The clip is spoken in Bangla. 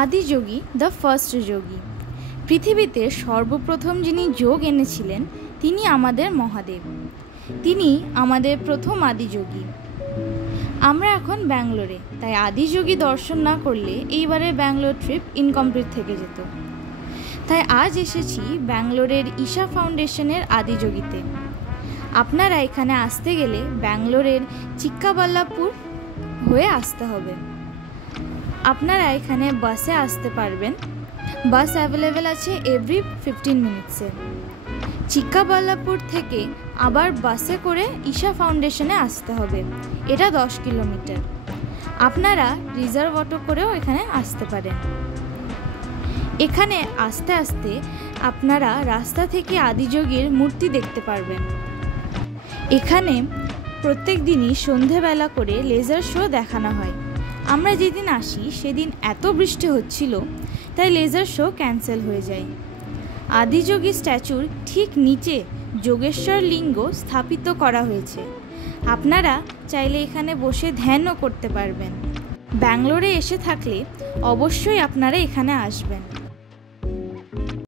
আদিযোগী দ্য ফার্স্ট যোগী। পৃথিবীতে সর্বপ্রথম যিনি যোগ এনেছিলেন তিনি আমাদের মহাদেব। তিনি আমাদের প্রথম আদিযোগী। আমরা এখন ব্যাঙ্গালোরে, তাই আদিযোগী দর্শন না করলে এইবারে ব্যাঙ্গালোর ট্রিপ ইনকমপ্লিট থেকে যেত। তাই আজ এসেছি ব্যাঙ্গালোরের ঈশা ফাউন্ডেশনের আদিযোগীতে। আপনারা এখানে আসতে গেলে ব্যাঙ্গালোরের চিক্কাবাল্লাপুর হয়ে আসতে হবে। আপনারা এখানে বাসে আসতে পারবেন। বাস অ্যাভেলেবেল আছে এভরি 15 মিনিটসে। চিক্কাবাল্লাপুর থেকে আবার বাসে করে ঈশা ফাউন্ডেশনে আসতে হবে। এটা 10 কিলোমিটার। আপনারা রিজার্ভ অটো করেও এখানে আসতে পারেন। এখানে আস্তে আস্তে আপনারা রাস্তা থেকে আদিযোগীর মূর্তি দেখতে পারবেন। এখানে প্রত্যেক দিনই সন্ধেবেলা করে লেজার শো দেখানো হয়। আমরা যেদিন আসি সেদিন এত বৃষ্টি হচ্ছিল, তাই লেজার শো ক্যান্সেল হয়ে যায়। আদিযোগী স্ট্যাচুর ঠিক নিচে যোগেশ্বর লিঙ্গ স্থাপিত করা হয়েছে। আপনারা চাইলে এখানে বসে ধ্যানও করতে পারবেন। ব্যাঙ্গালোরে এসে থাকলে অবশ্যই আপনারা এখানে আসবেন।